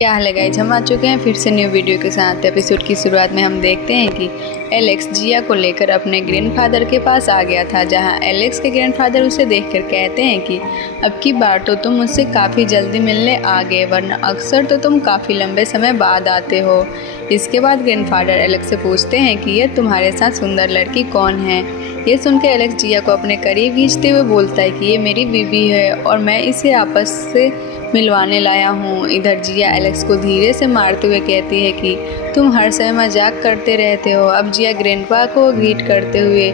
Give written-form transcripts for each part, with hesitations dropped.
क्या हाल है गाइज, हम आ चुके हैं फिर से न्यू वीडियो के साथ। एपिसोड की शुरुआत में हम देखते हैं कि एलेक्स जिया को लेकर अपने ग्रैंडफादर के पास आ गया था, जहां एलेक्स के ग्रैंडफादर उसे देखकर कहते हैं कि अब की बार तो तुम मुझसे काफ़ी जल्दी मिलने आ गए, वरना अक्सर तो तुम काफ़ी लंबे समय बाद आते हो। इसके बाद ग्रैंडफादर एलेक्स से पूछते हैं कि यह तुम्हारे साथ सुंदर लड़की कौन है। ये सुनकर एलेक्स जिया को अपने करीब खींचते हुए बोलता है कि ये मेरी बीवी है और मैं इसे आपस से मिलवाने लाया हूँ। इधर जिया एलेक्स को धीरे से मारते हुए कहती है कि तुम हर समय मजाक करते रहते हो। अब जिया ग्रैंडपा को ग्रीट करते हुए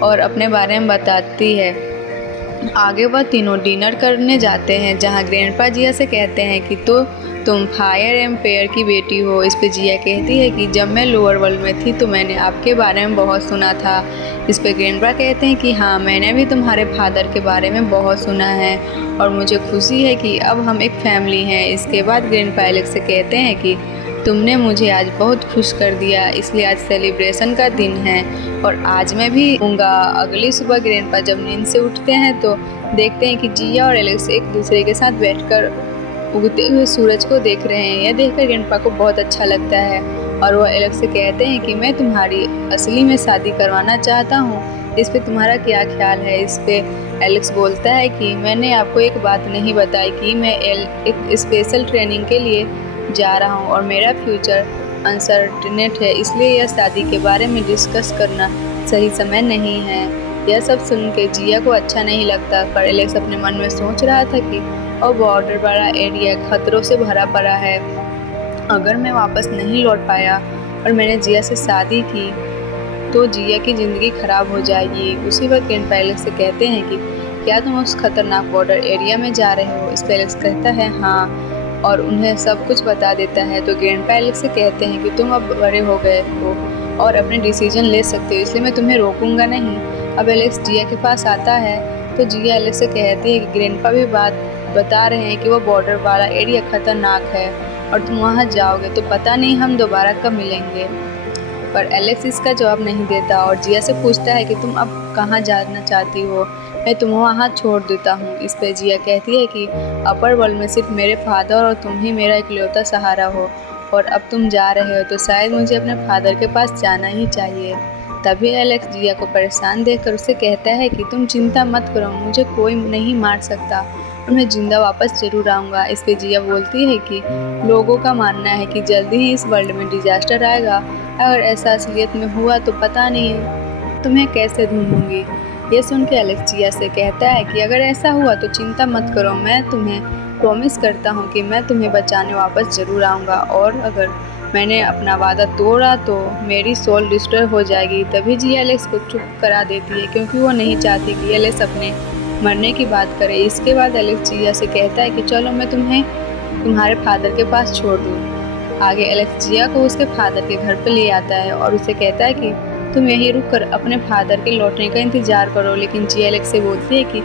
और अपने बारे में बताती है। आगे वह तीनों डिनर करने जाते हैं, जहां ग्रैंडपा जिया से कहते हैं कि तुम फायर एम्पायर की बेटी हो। इस पे जिया कहती है कि जब मैं लोअर वर्ल्ड में थी तो मैंने आपके बारे में बहुत सुना था। इस पे ग्रैंडपा कहते हैं कि हाँ, मैंने भी तुम्हारे फादर के बारे में बहुत सुना है और मुझे खुशी है कि अब हम एक फैमिली हैं। इसके बाद ग्रैंडपा एलेक्स से कहते हैं कि तुमने मुझे आज बहुत खुश कर दिया, इसलिए आज सेलिब्रेशन का दिन है और आज मैं भी होऊंगा। अगली सुबह ग्रैंडपा जब नींद से उठते हैं तो देखते हैं कि जिया और एलेक्स एक दूसरे के साथ बैठकर उगते हुए सूरज को देख रहे हैं। यह देखकर ग्रैंडपा को बहुत अच्छा लगता है और वह एलेक्स से कहते हैं कि मैं तुम्हारी असली में शादी करवाना चाहता हूँ। इस पे तुम्हारा क्या ख्याल है। इस पे एलेक्स बोलता है कि मैंने आपको एक बात नहीं बताई कि मैं एक स्पेशल ट्रेनिंग के लिए जा रहा हूँ और मेरा फ्यूचर अनसर्टेनेट है, इसलिए यह शादी के बारे में डिस्कस करना सही समय नहीं है। यह सब सुन के जिया को अच्छा नहीं लगता, पर एलेक्स अपने मन में सोच रहा था कि और बॉर्डर वाला एरिया खतरों से भरा पड़ा है। अगर मैं वापस नहीं लौट पाया और मैंने जिया से शादी की तो जिया की ज़िंदगी खराब हो जाएगी। उसी वक्त ग्रैंडपा एलेक्स से कहते हैं कि क्या तुम उस खतरनाक बॉर्डर एरिया में जा रहे हो। इस पर एलेक्स कहता है हाँ और उन्हें सब कुछ बता देता है। तो ग्रैंडपा एलेक्स से कहते हैं कि तुम अब बड़े हो गए हो और अपने डिसीजन ले सकते हो, इसलिए मैं तुम्हें रोकूंगा नहीं। अब एलेक्स जिया के पास आता है तो जिया एलेक्स से कहती है कि ग्रैंडपा भी बात बता रहे हैं कि वो बॉर्डर वाला एरिया खतरनाक है और तुम वहाँ जाओगे तो पता नहीं हम दोबारा कब मिलेंगे। पर एलेक्स इसका जवाब नहीं देता और जिया से पूछता है कि तुम अब कहाँ जाना चाहती हो, मैं तुम्हें वहाँ छोड़ देता हूँ। इस पर जिया कहती है कि अपर वर्ल्ड में सिर्फ मेरे फादर और तुम ही मेरा इकलौता सहारा हो और अब तुम जा रहे हो तो शायद मुझे अपने फादर के पास जाना ही चाहिए। तभी एलेक्स जिया को परेशान देखकर उसे कहता है कि तुम चिंता मत करो, मुझे कोई नहीं मार सकता और मैं जिंदा वापस जरूर आऊँगा। इस पे जिया बोलती है कि लोगों का मानना है कि जल्दी ही इस वर्ल्ड में डिजास्टर आएगा, अगर ऐसा असलियत में हुआ तो पता नहीं तुम्हें कैसे ढूंढूंगी। ये सुन के एलेक्स जिया से कहता है कि अगर ऐसा हुआ तो चिंता मत करो, मैं तुम्हें प्रॉमिस करता हूँ कि मैं तुम्हें बचाने वापस ज़रूर आऊँगा और अगर मैंने अपना वादा तोड़ा तो मेरी सोल डिस्ट्रॉय हो जाएगी। तभी जिया एलेक्स को चुप करा देती है क्योंकि वो नहीं चाहती कि एलेक्स अपने मरने की बात करे। इसके बाद एलेक्स जिया से कहता है कि चलो मैं तुम्हें तुम्हारे फादर के पास छोड़ दूँ। आगे एलेक्स जिया को उसके फादर के घर पर ले आता है और उसे कहता है कि तुम यहीं रुक कर अपने फादर के लौटने का इंतजार करो। लेकिन जिया एलेक्स से बोलती है कि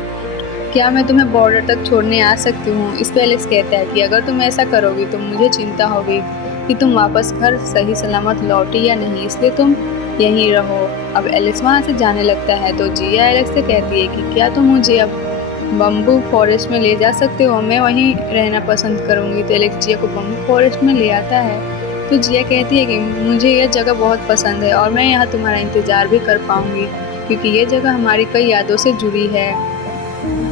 क्या मैं तुम्हें बॉर्डर तक छोड़ने आ सकती हूँ। इस पर एलेक्स कहता है कि अगर तुम ऐसा करोगी तो मुझे चिंता होगी कि तुम वापस घर सही सलामत लौटी या नहीं, इसलिए तुम यहीं रहो। अब एलेक्स वहाँ से जाने लगता है तो जिया एलेक्स से कहती है कि क्या तुम मुझे अब बम्बू फॉरेस्ट में ले जा सकते हो, मैं वहीं रहना पसंद करूँगी। तो एलेक्स जिया को बम्बू फॉरेस्ट में ले आता है तो जिया कहती है कि मुझे यह जगह बहुत पसंद है और मैं यहाँ तुम्हारा इंतज़ार भी कर पाऊँगी क्योंकि ये जगह हमारी कई यादों से जुड़ी है।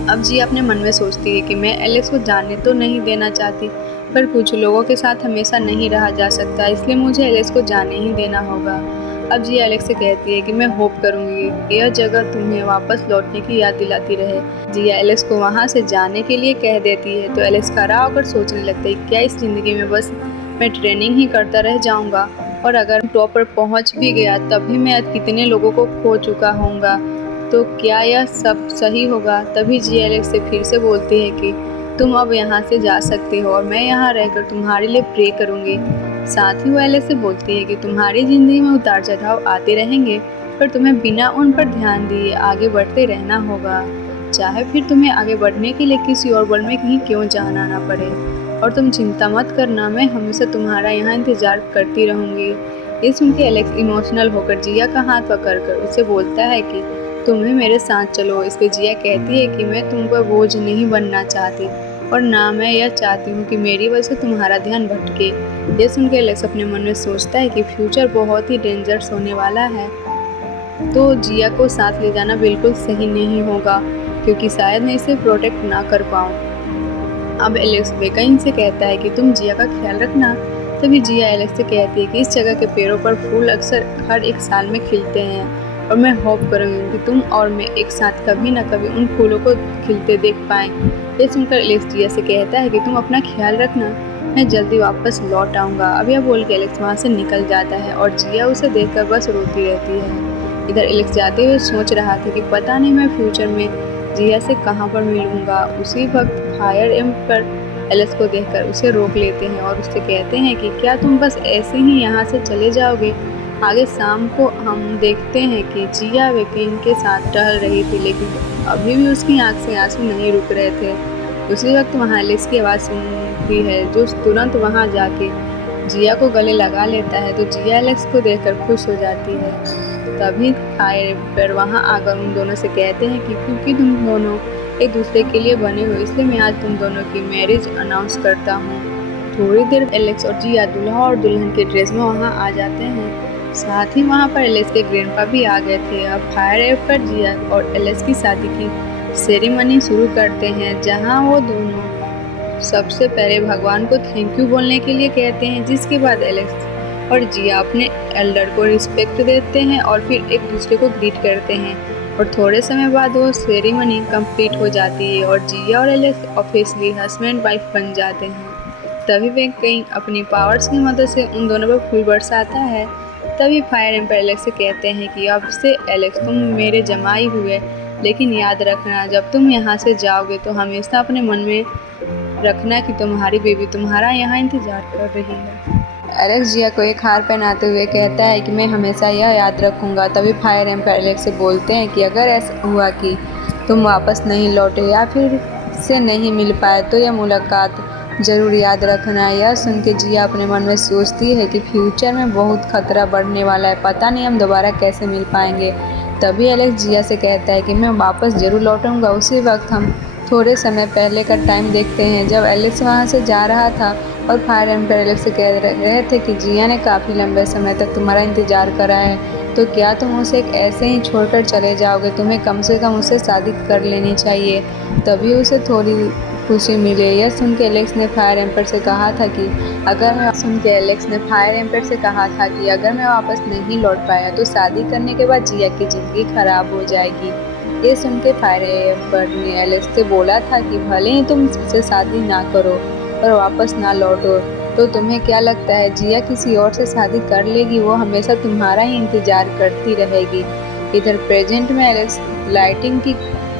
अब जिया अपने मन में सोचती है कि मैं एलेक्स को जाने तो नहीं देना चाहती, पर कुछ लोगों के साथ हमेशा नहीं रहा जा सकता, इसलिए मुझे एलेक्स को जाने ही देना होगा। अब जिया एलेक्स से कहती है कि मैं होप करूँगी यह जगह तुम्हें वापस लौटने की याद दिलाती रहे। जिया एलेक्स को वहाँ से जाने के लिए कह देती है तो एलेक्स खड़ा होकर सोचने लगता है क्या इस ज़िंदगी में बस मैं ट्रेनिंग ही करता रह जाऊँगा और अगर टॉप पर पहुँच भी गया तभी मैं कितने लोगों को खो चुका होऊंगा, तो क्या यह सब सही होगा। तभी जिया एलेक्स से फिर से बोलती है कि तुम अब यहाँ से जा सकते हो और मैं यहाँ रहकर तुम्हारे लिए प्रे करूँगी। साथ ही वो एलेक्स से बोलती है कि तुम्हारी ज़िंदगी में उतार चढ़ाव आते रहेंगे, पर तुम्हें बिना उन पर ध्यान दिए आगे बढ़ते रहना होगा, चाहे फिर तुम्हें आगे बढ़ने के लिए किसी और वर्ल्ड में कहीं क्यों जाना ना पड़े। और तुम चिंता मत करना, मैं हमेशा तुम्हारा यहाँ इंतज़ार करती रहूँगी। ये सुन के एलेक्स इमोशनल होकर जिया का हाथ पकड़कर उसे बोलता है कि तुम भी मेरे साथ चलो। इस पे जिया कहती है कि मैं तुम पर बोझ नहीं बनना चाहती और ना मैं यह चाहती हूँ कि मेरी वजह से तुम्हारा ध्यान भटके। ये सुन के एलेक्स अपने मन में सोचता है कि फ्यूचर बहुत ही डेंजरस होने वाला है, तो जिया को साथ ले जाना बिल्कुल सही नहीं होगा, क्योंकि शायद मैं इसे प्रोटेक्ट ना कर पाऊँ। अब एलेक्स बेकइन से कहता है कि तुम जिया का ख्याल रखना। तभी जिया एलेक्स से कहती है कि इस जगह के पेड़ों पर फूल अक्सर हर एक साल में खिलते हैं और मैं होप करूँगी कि तुम और मैं एक साथ कभी ना कभी उन फूलों को खिलते देख पाएँ। ये सुनकर एलेक्स जिया से कहता है कि तुम अपना ख्याल रखना, मैं जल्दी वापस लौट आऊँगा। अब यह बोल के एलेक्स वहाँ से निकल जाता है और जिया उसे देखकर बस रोती रहती है। इधर एलेक्स जाते हुए सोच रहा था कि पता नहीं मैं फ्यूचर में जिया से कहाँ पर मिलूँगा। उसी वक्त फायर एम्पर एलेक्स को देखकर उसे रोक लेते हैं और उससे कहते हैं कि क्या तुम बस ऐसे ही यहाँ से चले जाओगे? आगे शाम को हम देखते हैं कि जिया बेकइन के साथ टहल रही थी, लेकिन अभी भी उसकी आंख से आंसू नहीं रुक रहे थे। उसी वक्त वहाँ एलेक्स की आवाज़ सुनती है, जो तुरंत वहाँ जाके जिया को गले लगा लेता है। तो जिया एलेक्स को देखकर खुश हो जाती है। तभी फायर एम्पर वहाँ आकर उन दोनों से कहते हैं कि क्योंकि तुम दोनों एक दूसरे के लिए बने हो, इसलिए मैं आज तुम दोनों की मैरिज अनाउंस करता हूँ। थोड़ी देर एलेक्स और जिया दूल्हा और दुल्हन के ड्रेस में वहाँ आ जाते हैं। साथ ही वहाँ पर एलेक्स के ग्रैंडपा भी आ गए थे। अब फायर एम्पर जिया और एलेक्स की शादी की सेरेमनी शुरू करते हैं, जहाँ वो दोनों सबसे पहले भगवान को थैंक यू बोलने के लिए कहते हैं, जिसके बाद एलेक्स और जिया अपने एल्डर को रिस्पेक्ट देते हैं और फिर एक दूसरे को ग्रीट करते हैं। और थोड़े समय बाद वो सेरेमनी कंप्लीट हो जाती है और जिया और एलेक्स ऑफिशियली हस्बैंड वाइफ बन जाते हैं। तभी वे कहीं अपनी पावर्स की मदद से उन दोनों पर फूल बरसाता है। तभी फायर एम्पर एलेक्स से कहते हैं कि अब से एलेक्स तुम मेरे जमाई हुए, लेकिन याद रखना जब तुम यहाँ से जाओगे तो हमेशा अपने मन में रखना कि तुम्हारी बेबी तुम्हारा यहाँ इंतजार कर रही है। एलेक्स जिया को एक हार पहनाते हुए कहता है कि मैं हमेशा यह याद रखूँगा। तभी फायर एम्पर एलेक्स से बोलते हैं कि अगर ऐसा हुआ कि तुम वापस नहीं लौटे या फिर से नहीं मिल पाए तो यह मुलाकात ज़रूर याद रखना। यह सुन के जिया अपने मन में सोचती है कि फ्यूचर में बहुत खतरा बढ़ने वाला है, पता नहीं हम दोबारा कैसे मिल पाएंगे। तभी एलेक्स जिया से कहता है कि मैं वापस ज़रूर लौटूंगा। उसी वक्त हम थोड़े समय पहले का टाइम देखते हैं, जब एलेक्स वहाँ से जा रहा था और फायर एम्पर एलेक्स से कह रहे थे कि जिया ने काफ़ी लंबे समय तक तुम्हारा इंतज़ार करा है, तो क्या तुम उसे ऐसे ही छोड़कर चले जाओगे? तुम्हें कम से कम उससे शादी कर लेनी चाहिए, तभी उसे थोड़ी खुशी मिले। यह सुन के एलेक्स ने फायर एम्पर से कहा था कि अगर मैं वापस नहीं लौट पाया तो शादी करने के बाद जिया की ज़िंदगी खराब हो जाएगी। ये सुन के फायर एम्पर ने एलेक्स से बोला था कि भले ही तुम उससे शादी ना करो और वापस ना लौटो, तो तुम्हें क्या लगता है जिया किसी और से शादी कर लेगी? वो हमेशा तुम्हारा ही इंतज़ार करती रहेगी। इधर प्रेजेंट में एलेक्स लाइटिंग की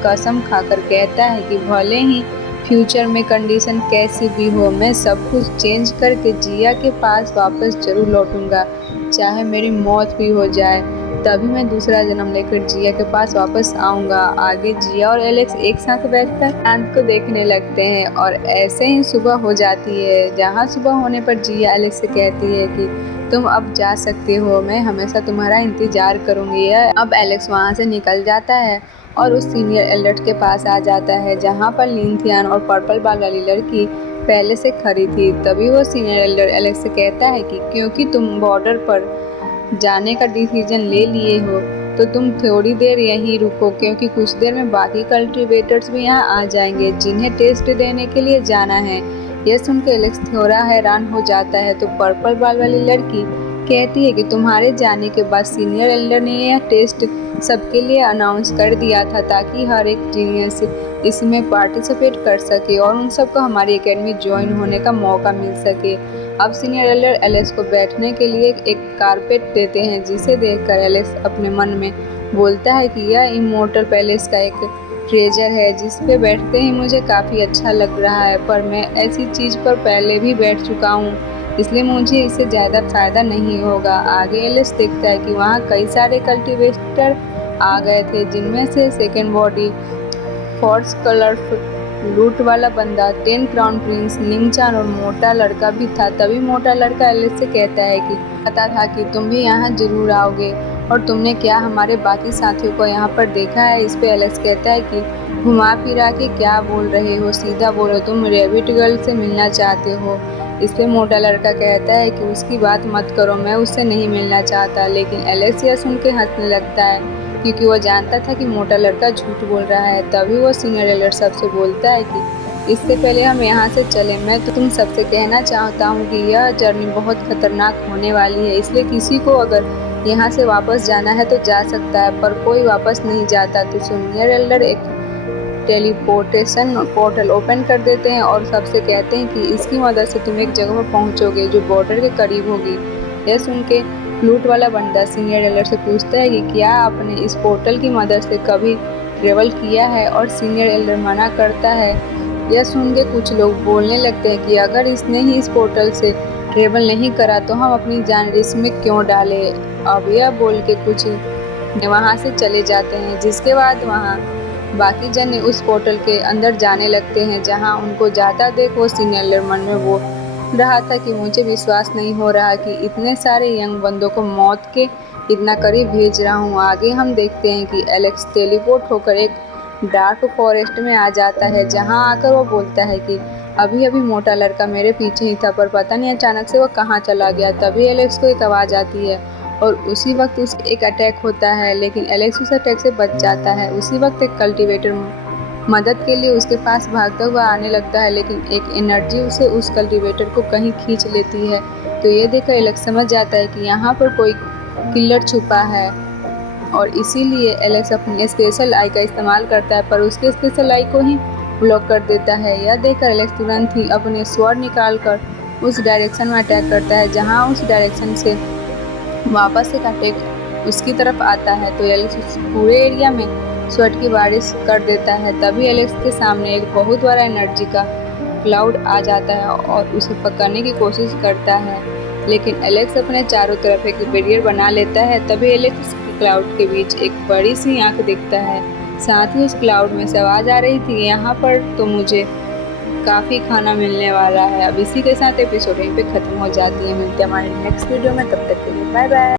कसम खाकर कहता है कि भले ही फ्यूचर में कंडीशन कैसी भी हो, मैं सब कुछ चेंज करके जिया के पास वापस ज़रूर लौटूंगा, चाहे मेरी मौत भी हो जाए। तभी मैं दूसरा जन्म लेकर जिया के पास वापस आऊँगा। आगे जिया और एलेक्स एक साथ बैठकर चांद को देखने लगते हैं और ऐसे ही सुबह हो जाती है, जहाँ सुबह होने पर जिया एलेक्स से कहती है कि तुम अब जा सकते हो, मैं हमेशा तुम्हारा इंतज़ार करूँगी। अब एलेक्स वहाँ से निकल जाता है और उस सीनियर एल्डर के पास आ जाता है, जहाँ पर लिनथियन और पर्पल बाल वाली लड़की पहले से खड़ी थी। तभी वो सीनियर एल्डर एलेक्स से कहता है कि क्योंकि तुम बॉर्डर पर जाने का डिसीजन ले लिए हो, तो तुम थोड़ी देर यहीं रुको, क्योंकि कुछ देर में बाकी कल्टीवेटर्स भी यहाँ आ जाएंगे जिन्हें टेस्ट देने के लिए जाना है। यह सुन के एलेक्स थोड़ा हैरान हो जाता है। तो पर्पल बाल वाली लड़की कहती है कि तुम्हारे जाने के बाद सीनियर एल्डर ने यह टेस्ट सबके लिए अनाउंस कर दिया था, ताकि हर एक जीनियस इसमें पार्टिसिपेट कर सके और उन सबको हमारी एकेडमी ज्वाइन होने का मौका मिल सके। अब सीनियर एल्डर एलेक्स को बैठने के लिए एक कारपेट देते हैं, जिसे देखकर एलेक्स अपने मन में बोलता है कि यह इमोर्टल पैलेस का एक ट्रेजर है, जिस पे बैठते ही मुझे काफ़ी अच्छा लग रहा है, पर मैं ऐसी चीज़ पर पहले भी बैठ चुका हूँ, इसलिए मुझे इससे ज़्यादा फ़ायदा नहीं होगा। आगे एलेक्स देखता है कि वहाँ कई सारे कल्टीवेटर आ गए थे, जिनमें से सेकेंड बॉडी, फोर्स कलर लूट वाला बंदा, 10 क्राउन प्रिंस, निंगचान और मोटा लड़का भी था। तभी मोटा लड़का एलेक्स से कहता है कि पता था कि तुम भी यहाँ जरूर आओगे और तुमने क्या हमारे बाकी साथियों को यहाँ पर देखा है? इस पे एलेक्स कहता है कि घुमा फिरा के क्या बोल रहे हो, सीधा बोलो, तुम रैबिट गर्ल से मिलना चाहते हो। इस पे मोटा लड़का कहता है कि उसकी बात मत करो, मैं उससे नहीं मिलना चाहता। लेकिन एलेक्स यह सुन के हंसने लगता है क्योंकि वो जानता था कि मोटा लड़का झूठ बोल रहा है। तभी वो सीनियर एलर्ट सबसे बोलता है कि इससे पहले हम यहाँ से चले, मैं तो तुम सबसे कहना चाहता हूँ कि यह जर्नी बहुत खतरनाक होने वाली है, इसलिए किसी को अगर यहाँ से वापस जाना है तो जा सकता है, पर कोई वापस नहीं जाता। तो सीनियर एल्डर एक टेलीपोर्टेशन पोर्टल ओपन कर देते हैं और सबसे कहते हैं कि इसकी मदद से तुम एक जगह पर पहुंचोगे जो बॉर्डर के करीब होगी। यह सुन के फ्लूट वाला बंदा सीनियर एल्डर से पूछता है कि क्या आपने इस पोर्टल की मदद से कभी ट्रेवल किया है, और सीनियर एल्डर मना करता है। यह सुन के कुछ लोग बोलने लगते हैं कि अगर इसने ही इस पोर्टल से ट्रेवल नहीं करा तो हम अपनी जान रिस्क में क्यों डालें। अब यह बोल के कुछ वहाँ से चले जाते हैं, जिसके बाद वहाँ बाकी जन उस पोर्टल के अंदर जाने लगते हैं। जहाँ उनको जाता देख वो सीनियर मन में बोल रहा था कि मुझे विश्वास नहीं हो रहा कि इतने सारे यंग बंदों को मौत के इतना करीब भेज रहा हूँ। आगे हम देखते हैं कि एलेक्स टेलीपोर्ट होकर एक डार्क फॉरेस्ट में आ जाता है, जहाँ आकर वो बोलता है कि अभी अभी मोटा लड़का मेरे पीछे ही था, पर पता नहीं अचानक से वो कहाँ चला गया। तभी एलेक्स को एक आवाज़ आती है और उसी वक्त उसे एक अटैक होता है, लेकिन एलेक्स उस अटैक से बच जाता है। उसी वक्त एक कल्टीवेटर मदद के लिए उसके पास भागता हुआ आने लगता है, लेकिन एक एनर्जी उसे उस कल्टीवेटर को कहीं खींच लेती है। तो ये देखकर एलेक्स समझ जाता है कि यहाँ पर कोई किलर छुपा है, और इसीलिए एलेक्स अपनी स्पेशल आई का इस्तेमाल करता है, पर उसके स्पेशल आई को ही ब्लॉक कर देता है। यह देखकर एलेक्स तुरंत ही अपने स्वॉर्ड निकालकर उस डायरेक्शन में अटैक करता है, जहाँ उस डायरेक्शन से वापस एक अटैक उसकी तरफ आता है। तो एलेक्स उस पूरे एरिया में स्वॉर्ड की बारिश कर देता है। तभी एलेक्स के सामने एक बहुत बड़ा एनर्जी का क्लाउड आ जाता है और उसे पकड़ने की कोशिश करता है, लेकिन एलेक्स अपने चारों तरफ एक बैरियर बना लेता है। तभी एलेक्स क्लाउड के बीच एक बड़ी सी आंख दिखता है। साथ ही उस क्लाउड में से आवाज़ आ रही थी, यहाँ पर तो मुझे काफ़ी खाना मिलने वाला है। अब इसी के साथ एपिसोड यहीं पे ख़त्म हो जाती है। मिलते हैं हमारे नेक्स्ट वीडियो में, तब तक के लिए बाय बाय।